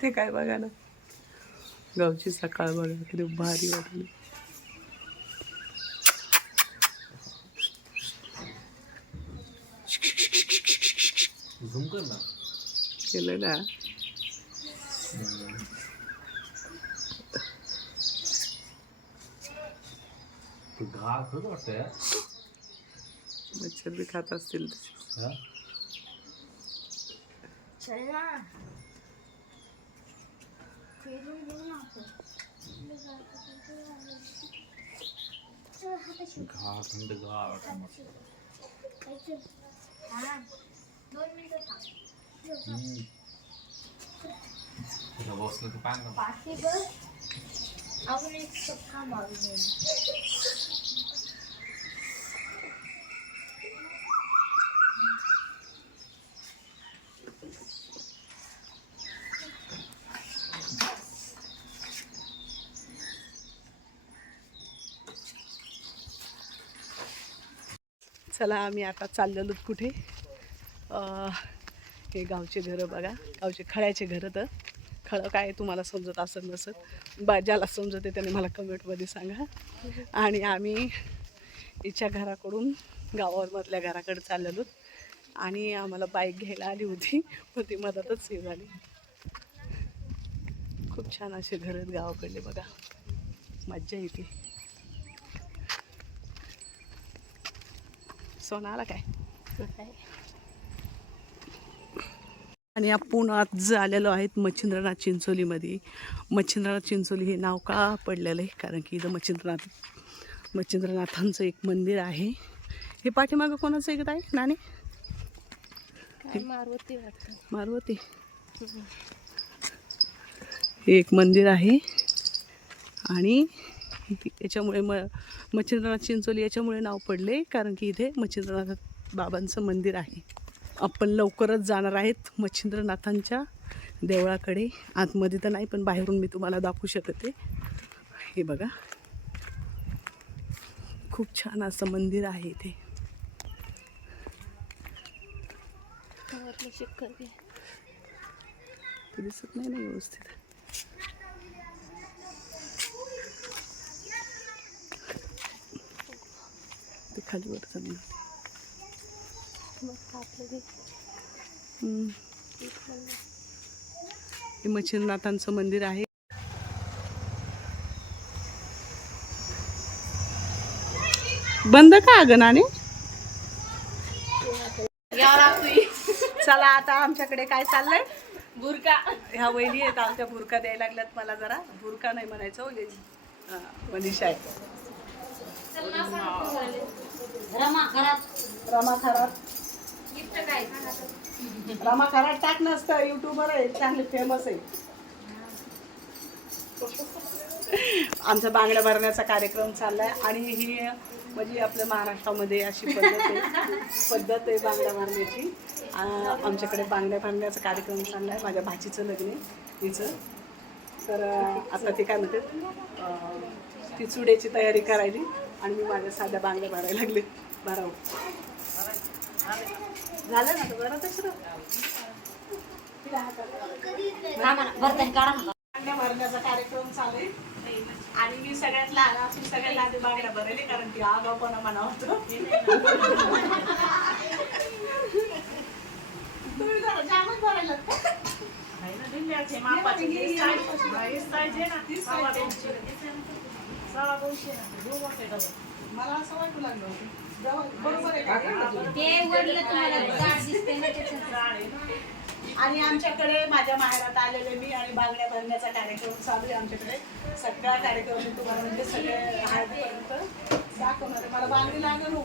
ते काय बघा ना. गावची सकाळ बघा किती भारी वाटली. केलं ना. मच्छर बी खात असतील हा? चल ना फिरून घेऊ ना आपण चल हाताशी घा थंड घा वाटतं मस्त. खायचं हा दोन मिनिटं थांब हम्म. तुला बसलं तर पांग ना पाठी बस आपण एक चक्का मारून चला आम्ही आता चाललेलो कुठे? हे गावचे घरं बघा. गावचे खळ्याचे घरं तर. खळं काय तुम्हाला समजत असत नसत बा ज्याला समजत आहे त्याने मला कमेंटमध्ये सांगा. आणि आम्ही हिच्या घराकडून गावामधल्या घराकडे चाललेलो. आणि आम्हाला बाईक घ्यायला आली होती. पण ती मधातच हे झाली. खूप छान असे घर आहेत गावाकडले बघा. मज्जा येते. सोना आला काय? आणि आपण आज आलेलो आहेत मच्छिंद्रनाथ चिंचोलीमध्ये. मच्छिंद्रनाथ चिंचोली हे नाव का पडलेलं आहे? कारण की इथं मच्छिंद्रनाथ मच्छिंद्रनाथांचं एक मंदिर आहे. हे पाठीमागं कोणाचं आहे आहे नाणे? मारुती वाटतं. मारुती हे एक मंदिर आहे. आणि याच्यामुळे म मच्छिंद्रनाथ चिंचोली याच्यामुळे नाव पडले कारण की इथे मच्छिंद्रनाथ बाबांचं मंदिर आहे. आपण लवकरच जाणार आहेत मच्छिंद्रनाथांच्या देवळाकडे. आतमध्ये तर नाही पण बाहेरून मी तुम्हाला दाखवू शकते. हे बघा. खूप छान असं मंदिर आहे इथे. दिसत नाही ना व्यवस्थित? खाली वर चाललं. हे मच्छिंद्रनाथांचं मंदिर आहे. बंद का अगं नाणे चला आता आमच्याकडे काय चाललंय? बुरका. ह्या वहिनी आहेत आमच्या बुरका द्यायला लागल्यात मला जरा. बुरका नाही म्हणायचं हा, मनीषा आहे. रमा खरात रमा खरात टाक नसतं युट्यूबर आहे चांगले फेमस आहे. आमचा बांगड्या भरण्याचा कार्यक्रम चाललाय आणि ही म्हणजे आपल्या महाराष्ट्रामध्ये अशी पद्धत आहे. पद्धत आहे बांगड्या भरण्याची. आ, आमच्याकडे बांगड्या भरण्याचा कार्यक्रम चाललाय माझ्या भाचीचं लग्न आहे तिचं तर अ, आता ते काय म्हणतात ती चुड्याची तयारी करायली आणि मी माझ्या साध्या बांगड्या भरायला लागले. भराव. झालं ना बरं तसं बांगड्या भरण्याचा कार्यक्रम चालू आहे. आणि मी सगळ्यात लहान असून सगळ्यात लहान बांगड्या भरायले कारण की आगावपणा म्हणा होतं तुम्ही जरा जामच भरायला का? मला असं वाटू लागलं बरोबर आणि आमच्याकडे माझ्या माहेरात आलेले मी आणि बांगड्या भरण्याचा कार्यक्रम चालू आहे आमच्याकडे. सगळा कार्यक्रम मी तुम्हाला म्हणजे सगळे हळदीपर्यंत दाखवणार मला बांगडी लागेल हो.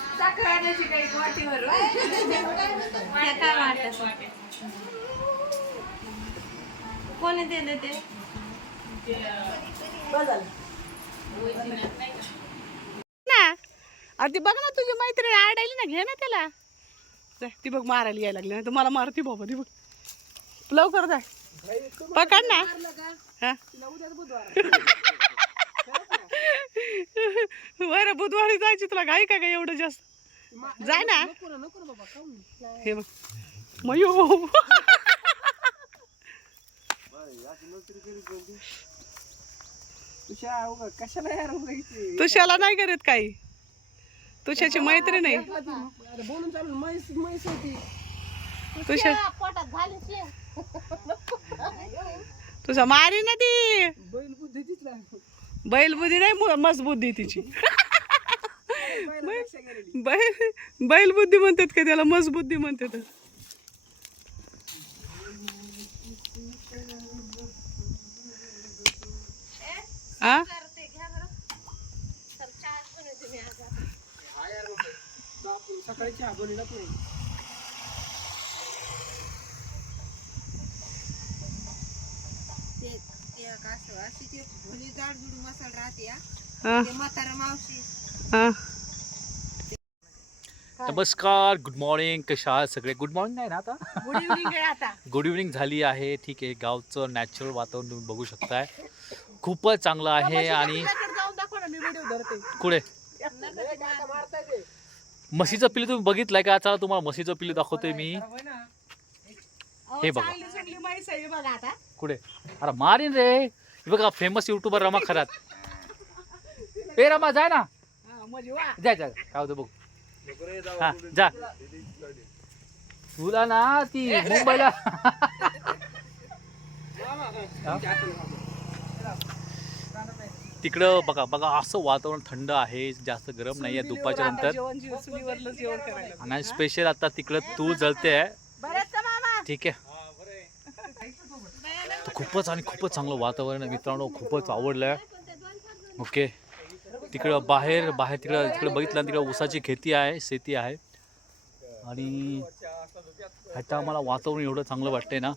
साखर आणायची काही वाटीवर काय वाटत? कोणी दिलं ते? ना. अरे ती बघ ना तुझी मैत्रीण आडायली ना घे ना त्याला. ती बघ मारायला यायला लागली. नाही तर मला मारती बाबा ती बघ. लवकर जाय पकड ना. हा. बरं बुधवारी जायची तुला घाई का काय एवढं जास्त? जाय ना. हे बघ. मयो. कशाला यार उगायची? तुशाला नाही करत काही. पोटात झाली शे. तुझा मारी ना ती. बैल बुद्धी तिथला बैल बुद्धी नाही मु- मस्त बुद्धी तिची. बैल बैल बुद्धी म्हणतात का त्याला? मस्त बुद्धी म्हणतात. आ? सकाळी चहा नमस्कार गुड मॉर्निंग कशा आहात सगळे? गुड मॉर्निंग आहे ना आता? गुड इव्हनिंग आहे आता. गुड इव्हनिंग झाली आहे ठीक आहे. गावचं नॅचरल वातावरण तुम्ही बघू शकताय. खूपच चांगलं आहे आणि कुठे? म्हशीचं पिल्लू तुम्ही बघितलंय का? चला तुम्हाला म्हशीचं पिल्लू दाखवतोय मी. हे बघा. आता. कुठे? अरे मारीन रे. हे बघा फेमस युट्यूबर रमा खरात. ए रमा जाय ना. हा, म्हणजे वा. जा जा काय होतं बघ. हा जा. तुला ना ती मुंबईला तिकडं बघा बघा असं वातावरण थंड आहे जास्त गरम नाही आहे दुपारच्या नंतर. आणि स्पेशल आता तिकडं तू जळते. ठीक आहे. खूपच आणि खूपच चांगलं वातावरण आहे मित्रांनो खूपच आवडलं आहे ओके. तिकडं बाहेर बाहेर तिकडं तिकडं बघितलं तिकडं ऊसाची खेती आहे शेती आहे. आणि आता मला वातावरण एवढं चांगलं वाटतंय ना.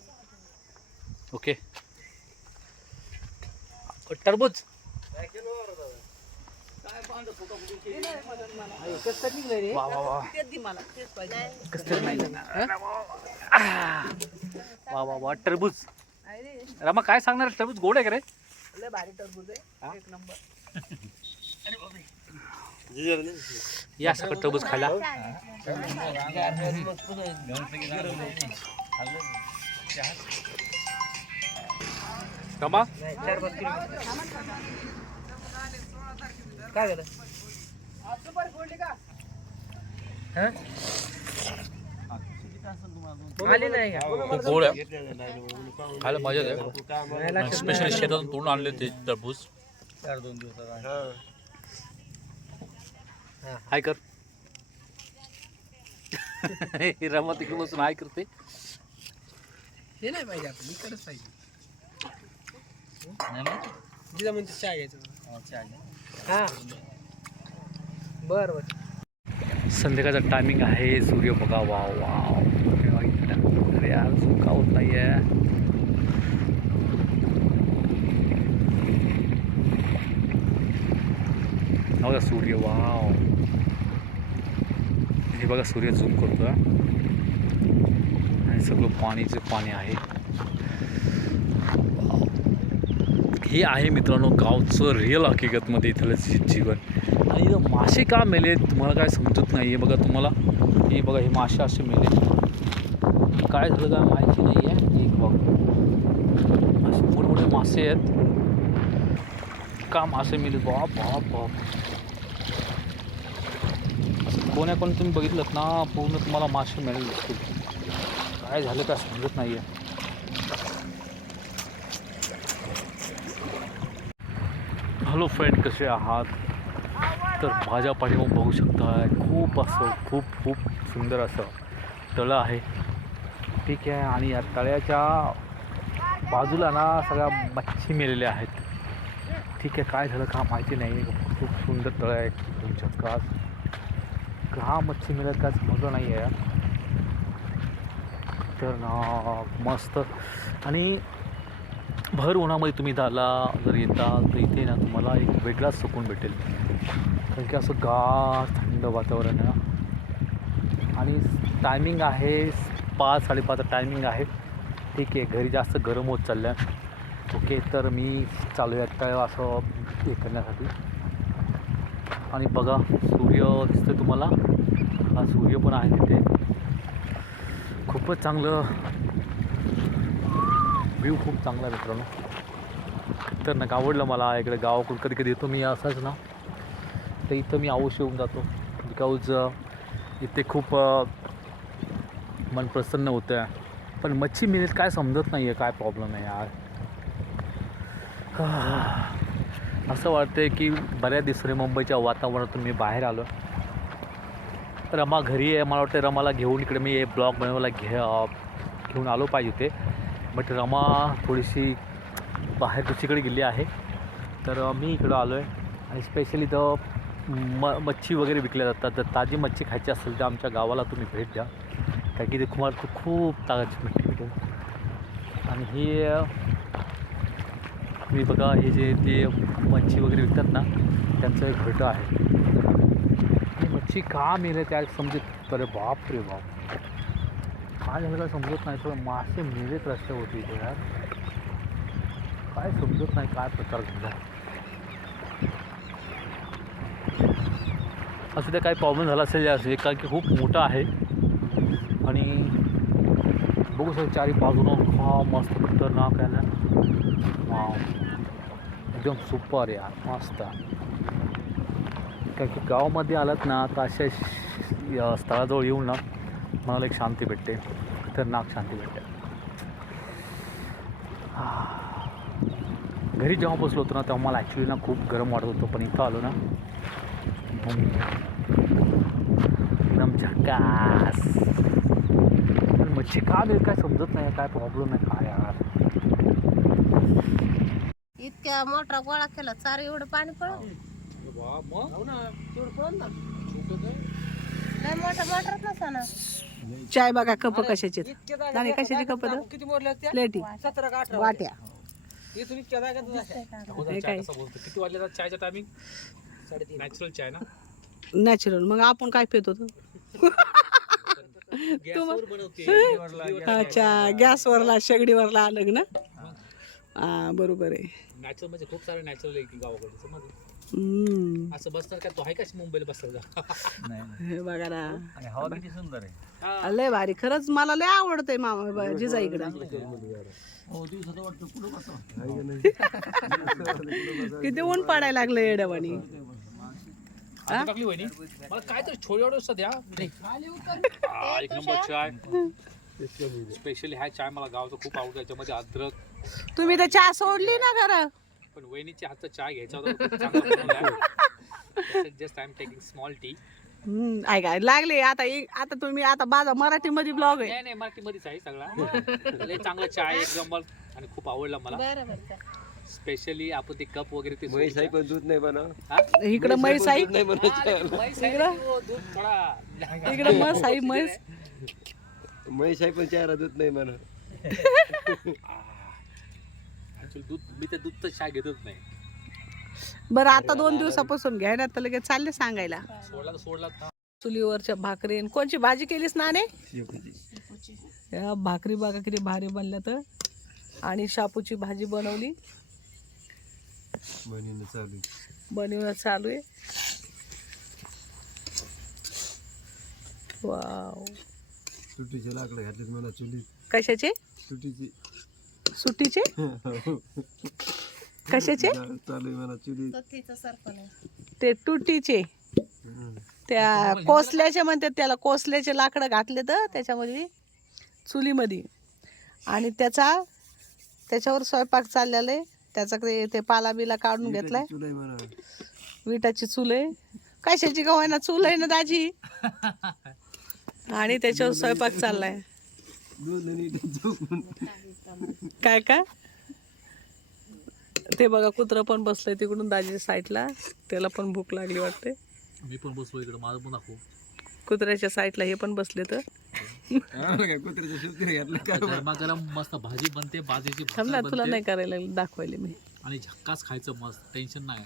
ओके. टरबूज. वा वा वा. वा वा वा टरबूज. रमा काय सांगणार टरबूज गोड आहे का रे? भारी टरबूज आहे. एक नंबर. या सगळं टरबूज खायला रमा काय झालं? आले नाही. का? खूप गोड आहे खायला मजा आहे स्पेशली शेतातून तोडून आणले ते टरबूज हाय कर. रमा तिकडे बसून हाय करते. हे नाही पाहिजे आपण इकडंच पाहिजे. जिजा म्हणते चहा घ्यायचं हा बर बर. संध्याकाळचा टायमिंग आहे सूर्य बघा वाव वाव. अरे यार झोप का होत नाही आहे सूर्य वाव. हे बघा सूर्य झूम करतो आणि सगळं पाणीचे पाणी आहे. हे आहे मित्रांनो गावचं रिअल हकीकतमध्ये इथलं जी- जीवन. आणि इथं मासे का मेले तुम्हाला काय समजत नाही. आहे बघा तुम्हाला हे बघा हे मासे असे मेले काय झालं काय माहिती नाही आहे एक बघ. असे मोठे मोठे मासे आहेत. का मासे मेले? बाप बाप बाप. कोण्या कोणी तुम्ही बघितलं ना पूर्ण तुम्हाला मासे मिळेल दिसतील. काय झालं काय समजत नाही आहे हॅलो फ्रेंड कसे आहात? तर माझ्या पाठीमाग बघू शकता खूप असं खूप खूप सुंदर असं तळं आहे. ठीक आहे आणि या तळ्याच्या बाजूला ना सगळ्या मच्छी मेलेल्या आहेत. ठीक आहे काय झालं का माहिती नाही. खूप सुंदर तळं आहे तुमच्या कास का मच्छी मिळत काय समजलं नाही आहे तर ना मस्त। आणि भर उन्हामध्ये तुम्ही झाला जर येता तर इथे ना तुम्हाला एक वेगळाच सुकून भेटेल. कारण की असं गार थंड वातावरण आहे ना. आणि टायमिंग आहे पाच साडेपाच टायमिंग आहे. ठीक आहे घरी जास्त गरम होत चाललं आहे ओके तर मी चालू आहे आता असं हे करण्यासाठी. आणि बघा सूर्य दिसतो तुम्हाला. हा सूर्य पण आहे तिथे. खूपच चांगलं व्ह्यू खूप चांगला आहे मित्रांनो. तर नका आवडलं मला इकडे गावाकडून कधी कधी येतो मी असाच ना. तर इथं मी अवश्य येऊन जातो. बिकॉज इथे खूप मन प्रसन्न होतं आहे पण मच्छी मिळेल काय समजत नाही आहे काय प्रॉब्लेम आहे यार. असं वाटतंय की बऱ्याच दिवसाने मुंबईच्या वातावरणातून मी बाहेर आलो. रमा घरी आहे मला वाटतं रमाला घेऊन इकडे मी हे ब्लॉग बनवायला घे घेऊन आलो पाहिजे होते. बट रमा थोडीशी बाहेर दुसरीकडे गेली आहे. तर मी इकडं आलो आहे आणि स्पेशली तर म मच्छी वगैरे विकल्या जातात. जर ताजी मच्छी खायची असेल तर आमच्या गावाला तुम्ही भेट द्या. कारण की ते तुम्हाला खूप खूप ताजी मच्छी भेटेल आणि ही मी बघा हे जे ते मच्छी वगैरे विकतात ना त्यांचं एक घट आहे. मच्छी का मेले त्या समजत अरे बाप रे बाप. काय झालं काय समजत नाही थोडं मासे मेलेत रस्त्यावरती इथे यार. काय समजत नाही काय प्रकार घडला. असं ते काही प्रॉब्लेम झाला असेल असेल कारण की खूप मोठा आहे. आणि बघू सर चारी बाजूनं हा मस्त खतरनाक आहे ना. एकदम सुपर यार मस्त. कारण की गावामध्ये आलात ना तर अशा स्थळाजवळ येऊन ना मला एक शांती भेटते. खतरनाक शांती भेटते. Ah. घरी जेव्हा बसलो होतो ना तेव्हा मला ॲक्च्युली ना खूप गरम वाटत होतं पण इथं आलो ना एकदम झकास. मच्छी का देत काय समजत नाही काय प्रॉब्लेम आहे? काय यार? इतक्या मोठा गोळा केला चार एवढं पाणी पडत नाही मोठा मोटरच नसा ना. चाय बघा कप कशाचे नाही कशाची कप किती मोडल्या त्या प्लेटी. सतरा का अठरा वाट्या. इथून इतक्या जागेत आहे. काय? किती वाजले चायचा टायमिंग साडेतीन. नॅचरल चाय ना? नॅचरल मग आपण काय पित बनवते अच्छा गॅसवरला शेगडीवरला अलग ना? हा बरोबर आहे. नॅचरल म्हणजे खूप सारे नॅचरल आहे गावाकडे समजलं? हम्म. असं बसतात का? तो आहे का मुंबईला बसतात का हे बघा ना. आणि हवा किती सुंदर आहे. लय भारी. खरंच मला लय आवडतंय मामा ब- जिजा इकडं. हो दिवसाचं वाटतं कुठं बसं. किती ऊन पाडायला लागलं येड्यावानी. आता टाकली वहिनी. मला काय तर छोडी एवढं सध्या. हा, एक नंबर चाय. स्पेशली हा चाय मला गावचा खूप आवडतो याच्यामध्ये अद्रक. तुम्ही तर चहा सोडली ना खरं पण वहिनीच्या हातचा चाय घ्यायचा होता खूप चांगला just I am taking small tea hmm, ऐका लागले. आता एक- आता तुम्ही आता माझा मराठीमध्ये ब्लॉग आहे. नाही नाही मराठीमध्येच आहे सगळा. लय चांगला चाय एक नंबर आणि खूप आवडला मला. बरोबर स्पेशली आपण ते कप वगैरे ते म्हैस आहे पण दूध नाही म्हणा हा? इकडं म्हैस नाही म्हणा म्हैस आहे ना, तो दूध थोडा इकडं म्हस म्हैस. म्हैस आहे पण चारा दूध नाही म्हणा ऍक्च्युली दूध मी ते दूधचं चाय घेतच नाही. बरं आता दोन दिवसापासून घ्या ना तर लगेच चालले सांगायला. सोडला तर सोडला. चुलीवरच्या भाकरी आणि कोणची भाजी केलीस ना या भाकरी बघा किती भारी बनल्या तर. आणि शापूची भाजी बनवली. म्हणून चालू बनवणं चालू आहे. वाव. सुटीचे लाकडं घातलेत मला चुलीत. कशाचे? सुटीची सुट्टीचे? कशाचे? चालू आहे मला चुलीत. आहे. ते तुटीचे. त्या कोसल्याचे म्हणतात त्याला कोसल्याचे लाकडं घातले तर त्याच्यामध्ये चुलीमध्ये. आणि त्याचा त्याच्यावर स्वयंपाक चाललेला आहे. त्याचा ते ते पाला बिला काढून घेतलाय. आहे विटाची चूल आहे. कशाची गव्हाना चूल आहे ना दाजी? आणि त्याच्यावर स्वयंपाक चाललाय. दूध आणि झोपून. काय काय? ते बघा कुत्रं पण बसलंय तिकडून दाजी साईडला. त्याला पण भूक लागली वाटते. मी पण बसलो इकडे माझं पण दाखव. कुत्र्याच्या साईडला हे पण बसले तर. कुत्र्याच्या शिवतीने घातलं काय गरमागरम मस्त भाजी बनते भाकर तुला बनते. नाही करायला लागलं, दाखवायला मी. आणि झक्कास खायचं मस्त टेन्शन नाही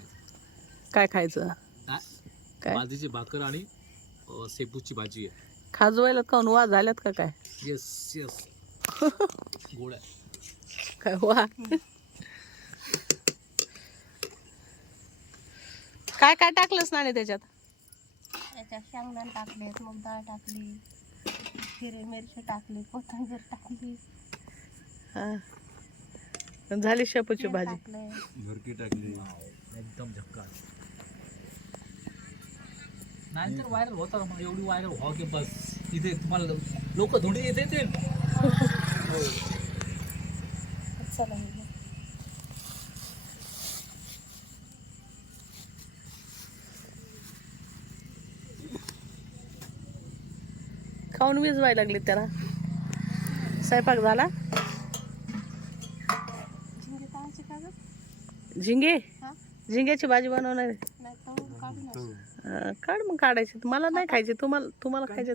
काय खायचं? काय? काय? बाजरीची भाकर आणि अ, शेपूची भाजी आहे. खाजवायला काऊन वा झाल्यात का काय? येस येस गोड आहे. काय वा? काय काय टाकलंस ना त्याच्यात? त्याच्यात शेंगदाणे टाकलेत मग डाळ टाकली. हिरवी मिरची टाकली कोथिंबीर टाकली. हा. झाली शेपूची भाजी. टाकलंय. भरकी टाकली. एकदम झक्कास नाही तर व्हायरल होता मग एवढी व्हायरल व्हा की बस. इथे तुम्हाला लोक धुंडी येते ते. चला खाऊन वीज व्हायला लागली त्याला. स्वयंपाक झाला? झिंगे हा? झिंग्याची भाजी बनवणार काढ मग काढायची. मला नाही खायची. तुम्हाला तुम्हाला खायचे